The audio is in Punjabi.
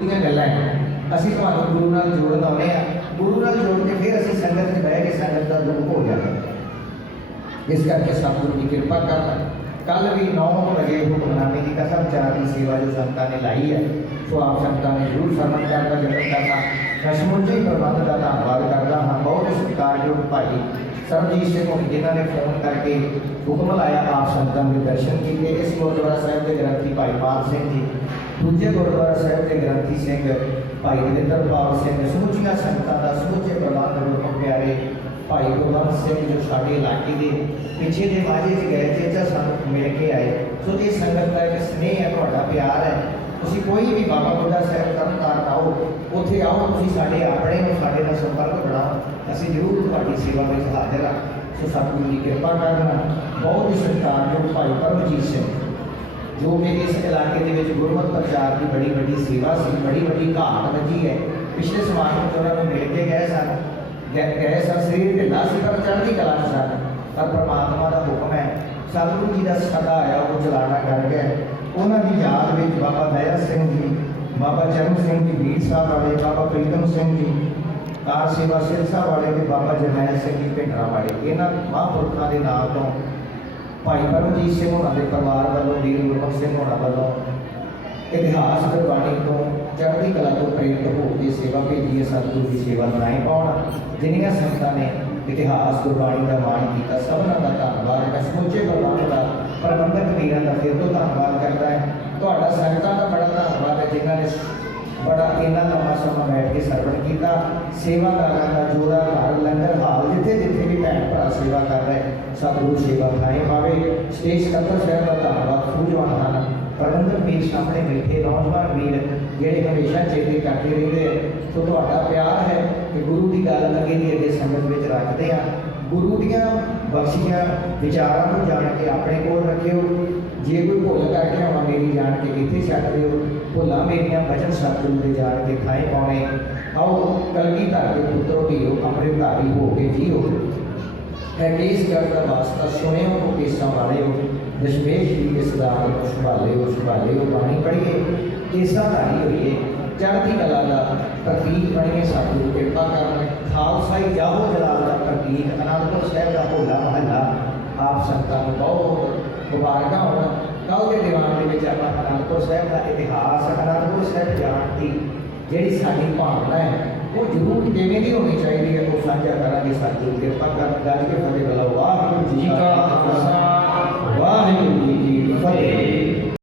ਦੀਆਂ ਗੱਲਾਂ ਹੈ। ਅਸੀਂ ਤੁਹਾਨੂੰ ਗੁਰੂ ਨਾਲ ਜੋੜਨ ਆਉਂਦੇ ਆ ਗੁਰੂ ਨਾਲ ਜੋੜ ਕੇ ਫਿਰ ਅਸੀਂ ਸੰਗਤ 'ਚ ਬਹਿ ਕੇ ਸੰਗਤ ਦਾ ਰੂਪ ਹੋ ਜਾਂਦਾ ਇਸ ਕਰਕੇ ਸਤਿਗੁਰੂ ਦੀ ਕਿਰਪਾ ਕਰਨ ਕੱਲ ਵੀ 9 ਵਜੇ ਹੁਕਮਨਾਮੇ ਦੀ ਕਥਾ ਵਿਚਾਰ ਦੀ ਸੇਵਾ ਜੋ ਸੰਤਾਂ ਨੇ ਲਾਈ ਹੈ, ਸੋ ਆਪ ਸੰਤਾਂ ਨੇ ਜ਼ਰੂਰ ਸਰਵਣ ਕਰਨ ਦਾ ਯਤਨ ਮੈਂ ਸਮੁੱਚੇ ਪ੍ਰਬੰਧ ਦਾ ਧੰਨਵਾਦ ਕਰਦਾ ਹਾਂ। ਬਹੁਤ ਸਤਿਕਾਰਯੋਗ ਭਾਈ ਸਰਬਜੀਤ ਸਿੰਘ ਹੋਣੀ, ਜਿਨ੍ਹਾਂ ਨੇ ਫੋਨ ਕਰਕੇ ਹੁਕਮ ਲਾਇਆ ਆਪ ਸੰਤਾਂ ਦੇ ਦਰਸ਼ਨ ਕੀਤੇ। ਇਸ ਗੁਰਦੁਆਰਾ ਸਾਹਿਬ ਦੇ ਗ੍ਰੰਥੀ ਭਾਈ ਪਾਲ ਸਿੰਘ ਜੀ, ਦੂਜੇ ਗੁਰਦੁਆਰਾ ਸਾਹਿਬ ਦੇ ਗ੍ਰੰਥੀ ਸਿੰਘ ਭਾਈ ਨਰਿੰਦਰਪਾਲ ਸਿੰਘ, ਸਮੁੱਚੀਆਂ ਸੰਗਤਾਂ ਦਾ ਸਮੁੱਚੇ ਪ੍ਰਬੰਧ ਨੂੰ ਪਿਆਰੇ ਭਾਈ ਗੁਰਬੰਸ ਸਿੰਘ ਜੋ ਸਾਡੇ ਇਲਾਕੇ ਦੇ ਪਿੱਛੇ ਦੇ ਮਾਝੇ 'ਚ ਗਏ ਤੇ ਜਾਂ ਸਾਨੂੰ ਮਿਲ ਕੇ ਆਏ। ਸੋ ਇਹ ਸੰਗਤ ਦਾ ਇੱਕ ਸਨੇਹ ਹੈ, ਤੁਹਾਡਾ ਪਿਆਰ ਹੈ। ਤੁਸੀਂ ਕੋਈ ਵੀ ਬਾਬਾ ਬੁੱਢਾ ਸਾਹਿਬ ਤਰਨਤਾਰਨ ਆਓ ਉੱਥੇ ਆਓ, ਤੁਸੀਂ ਸਾਡੇ ਆਪਣੇ ਨੂੰ ਸਾਡੇ ਨਾਲ ਸੰਪਰਕ ਬਣਾਓ। ਅਸੀਂ ਜ਼ਰੂਰ ਤੁਹਾਡੀ ਸੇਵਾ ਵਿੱਚ ਹਾਜ਼ਰ ਹਾਂ। ਸੋ ਸਤਿਗੁਰੂ ਦੀ ਕਿਰਪਾ ਕਰਨਾ ਬਹੁਤ ਹੀ ਸਤਿਕਾਰਯੋਗ ਭਾਈ ਪਰਮਜੀਤ ਸਿੰਘ, ਜੋ ਕਿ ਇਸ ਇਲਾਕੇ ਦੇ ਵਿੱਚ ਗੁਰਮਤਿ ਪ੍ਰਚਾਰ ਦੀ ਬੜੀ ਵੱਡੀ ਸੇਵਾ ਸੀ, ਬੜੀ ਵੱਡੀ ਘਾਟ ਵੱਜੀ ਹੈ। ਪਿਛਲੇ ਸਮਾਗਮ 'ਚ ਉਹਨਾਂ ਨੂੰ ਮਿਲ ਕੇ ਗਏ ਸਨ। ਗਏ ਗਏ ਸਨ, ਸਰੀਰ ਢਿੱਲਾ ਸੀ, ਪਰ ਚੜ੍ਹਦੀ ਕਲਾ ਸਨ। ਪਰ ਪ੍ਰਮਾਤਮਾ ਦਾ ਹੁਕਮ ਹੈ, ਸਤਿਗੁਰੂ ਜੀ ਦਾ ਸਦਾ ਆਇਆ, ਉਹ ਚਲਾਣਾ ਕਰ ਗਿਆ ਬਾਬਾ ਸਿੰਘ ਜੀ, ਬਾਬਾ ਚਰਨ ਸਿੰਘ ਜੀ, ਵੀਰ ਸਾਹਿਬ ਵਾਲੇ, ਬਾਬਾ ਪ੍ਰੀਤਮ ਸਿੰਘ ਜੀ, ਕਾਰ ਸੇਵਾ ਸਿਰਸਾ ਵਾਲੇ ਤੇ ਬਾਬਾ ਜਰਨੈਲ ਸਿੰਘ ਜੀ ਭਿੰਡਰਾਂ ਵਾਲੇ, ਇਹਨਾਂ ਮਹਾਂਪੁਰਖਾਂ ਦੇ ਨਾਮ ਤੋਂ ਭਾਈ ਪਰਮਜੀਤ ਸਿੰਘ ਹੋਣਾ ਦੇ ਪਰਿਵਾਰ ਵੱਲੋਂ, ਵੀਰ ਗੁਰਮੁਖ ਸਿੰਘ ਹੋਣਾ ਵੱਲੋਂ ਇਤਿਹਾਸ ਗੁਰਬਾਣੀ ਤੋਂ ਚੜ੍ਹਦੀ ਕਲਾ ਤੋਂ ਪ੍ਰੇਰਿਤ ਹੋ ਕੇ ਸੇਵਾ ਭੇਜੀ ਹੈ ਸਤਿਗੁਰੂ ਦੀ ਸੇਵਾ ਬਣਾਈ ਪਾਉਣ ਜਿਨ੍ਹਾਂ ਸੰਗਤਾਂ ਨੇ ਇਤਿਹਾਸ ਗੁਰਬਾਣੀ ਦਾ ਮਾਣ ਕੀਤਾ, ਸਭਨਾਂ ਦਾ ਧੰਨਵਾਦ। ਹੈ ਸਮੁੱਚੇ ਪ੍ਰਬੰਧ ਦਾ ਪ੍ਰਬੰਧਕ ਵੀਰਾਂ ਦਾ ਫਿਰ ਤੋਂ ਧੰਨਵਾਦ ਤੁਹਾਡਾ ਸੰਗਤਾਂ ਦਾ ਬੜਾ ਧੰਨਵਾਦ ਹੈ, ਜਿਨ੍ਹਾਂ ਨੇ ਬੜਾ ਇੰਨਾ ਲੰਮਾ ਸਮਾਂ ਬੈਠ ਕੇ ਸਰਵਣ ਕੀਤਾ। ਸੇਵਾਦਾਰਾਂ ਦਾ ਜੋੜਾ ਘਰ, ਲੰਗਰ ਹਾਲ, ਜਿੱਥੇ ਜਿੱਥੇ ਵੀ ਭੈਣ ਭਰਾ ਸੇਵਾ ਕਰ ਰਹੇ, ਸਤਿਗੁਰੂ ਸੇਵਾ ਖਾਏ ਪਾਵੇ। ਸਟੇਜ ਸਕੱਤਰ ਸਾਹਿਬ ਦਾ ਧੰਨਵਾਦ ਸੂਝਵਾਨ ਹਨ। ਪ੍ਰਬੰਧਕ ਵੀਰ ਸਾਹਮਣੇ ਬੈਠੇ ਨੌਜਵਾਨ ਵੀਰ, ਜਿਹੜੇ ਹਮੇਸ਼ਾ ਚੇਤੇ ਕਰਦੇ ਰਹਿੰਦੇ ਆ। ਸੋ ਤੁਹਾਡਾ ਪਿਆਰ ਹੈ ਕਿ ਗੁਰੂ ਦੀ ਗੱਲ ਅੱਗੇ ਦੀ ਅੱਗੇ ਸੰਗਤ ਵਿੱਚ ਰੱਖਦੇ ਆ। ਗੁਰੂ ਦੀਆਂ ਬਖਸ਼ੀਆਂ, ਵਿਚਾਰਾਂ ਨੂੰ ਜਾਣ ਕੇ ਆਪਣੇ ਕੋਲ ਰੱਖਿਓ। ਜੇ ਕੋਈ ਭੁੱਲ ਕਰਕੇ ਆਵਾਂ ਮੇਰੀ ਜਾਣ ਕੇ ਕਿੱਥੇ ਛੱਡ ਦਿਓ। ਭੁੱਲਾਂ ਮੇਰੀਆਂ ਬਚਨ ਸਤਿਗੁਰੂ ਦੇ ਜਾਣ ਕੇ ਖਾਏ ਪਾਉਣੇ। ਆਓ ਕਲਗੀ ਧਰ ਦੇ ਪੁੱਤਰੋ ਧੀਓ ਅੰਮ੍ਰਿਤ ਧਾਰੀ ਹੋ ਕੇ ਜੀਓ। ਹੈ ਕੇਸ ਗੱਲ ਦਾ ਵਾਸਤਾ ਸੁਣਿਓ ਕੋ ਕੇਸਾਂ ਵਾਲਿਓ। ਦਸ਼ਮੇਸ਼ ਦੀ ਇਸ ਦਾ ਨੂੰ ਸੰਭਾਲਿਓ ਹੋ ਬਾਣੀ ਪੜ੍ਹੀਏ। ਕੇਸਾਂ ਧਾਰੀ ਹੋਈਏ, ਚੜ੍ਹਦੀ ਕਲਾ ਦਾ ਪ੍ਰਤੀਕ ਬਣੀਏ, ਸਤਿਗੁਰੂ ਕਿਰਪਾ ਕਰਨ। ਖਾਲਸਾਈ ਜਾਹੋ ਜਲਾਲ। ਦਾ ਪ੍ਰਤੀਕ ਅਨੰਦਪੁਰ ਸਾਹਿਬ ਦਾ ਹੋਲਾ ਮਹੱਲਾ ਆਪ ਸੰਤਾਂ ਨੂੰ ਬਹੁਤ ਮੁਬਾਰਕਾਂ ਹੋਣ ਕੱਲ੍ਹ ਦੇ ਦੀਵਾਨ ਦੇ ਵਿੱਚ ਆਪਾਂ ਅਨੰਦਪੁਰ ਸਾਹਿਬ ਦਾ ਇਤਿਹਾਸ ਅਨੰਦਪੁਰ ਸਾਹਿਬ ਜਾਣ ਦੀ ਜਿਹੜੀ ਸਾਡੀ ਭਾਵਨਾ ਹੈ ਉਹ ਜ਼ਰੂਰ ਕਿਵੇਂ ਦੀ ਹੋਣੀ ਚਾਹੀਦੀ ਹੈ ਉਹ ਸਾਂਝਾ ਕਰਾਂਗੇ ਸਤਿਗੁਰੂ ਕਿਰਪਾ